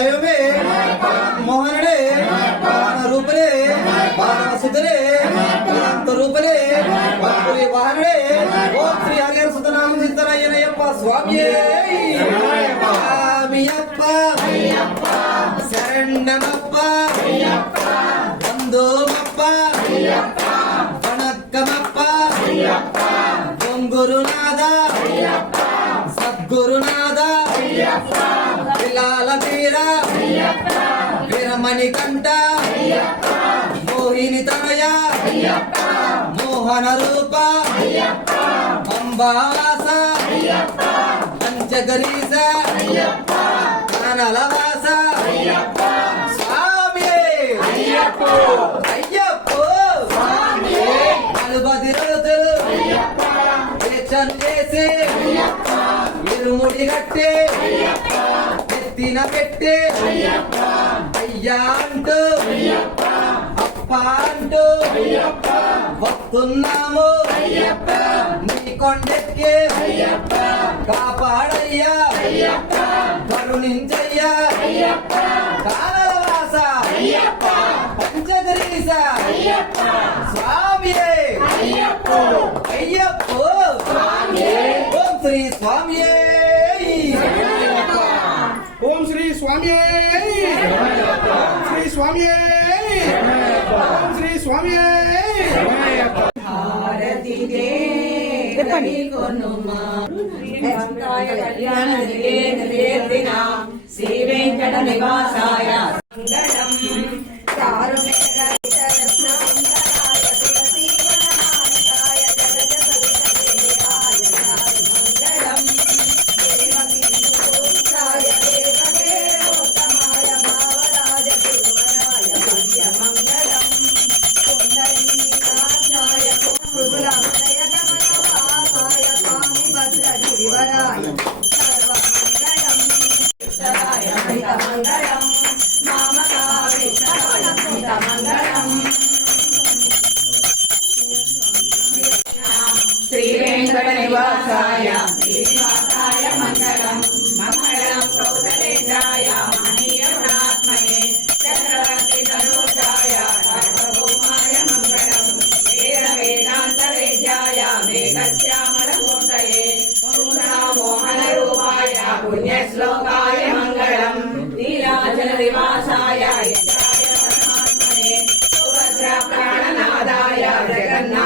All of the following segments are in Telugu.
దైవమే మోహనుడే వాహన రూపలే వాహన సుధరే అనంత రూపలే భక్తులి వాహనుడే ఓం శ్రీ హరిహర సుతనామ చింతనయ్యనయ్యప్ప స్వామి స్వామియప్ప శరణమప్ప బంధుమప్ప వణక్కమప్ప గురునాథ సద్గురునాథ పిల్లాల తీర వీరమణి కంట మోహిని తనయ మోహన రూప అంబాస పంచగరీస కానలవాస. స్వామి! అయ్యప్పో! నలుబది రోజులు దీక్షను చేసి ఇరుముడి కట్టి ఎత్తిన పెట్టి అయ్యా అంటూ. అప్ప అంటూ. వస్తున్నాము. నీ కొండెక్కి. కాపాడయ్యా. కరుణించయ్యా. కానలవాస పంచగరీస స్వామి అయ్యప్పో. ఓం శ్రీ స్వామి ఓం శ్రీ స్వామి ఓం శ్రీ స్వామి శ్రీ స్వామి శ్రీ వెంకట నివాసాయ వెంకట నివాసాయ శ్రీనివాసాయ మంగళం. మంగళం కౌసలేంద్రాయ మహనీయగుణాత్మనే చక్రవర్తి తనూజాయ సర్వభౌమాయ మంగళం. వేద వేదాంత వేద్యాయ వేగశ్యామలమూర్తయే మూర్తయే మోహన రూపాయ పుణ్యశ్లోకాయ మంగళం. నీలాచల నివాసాయ యజ్ఞాయ పరమాత్మనే సుభద్ర ప్రాణనాదాయ జగన్నా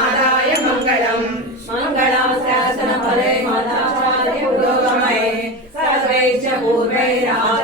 मनाचार्य पुरोगमये सर्वैश्च पूर्वैरा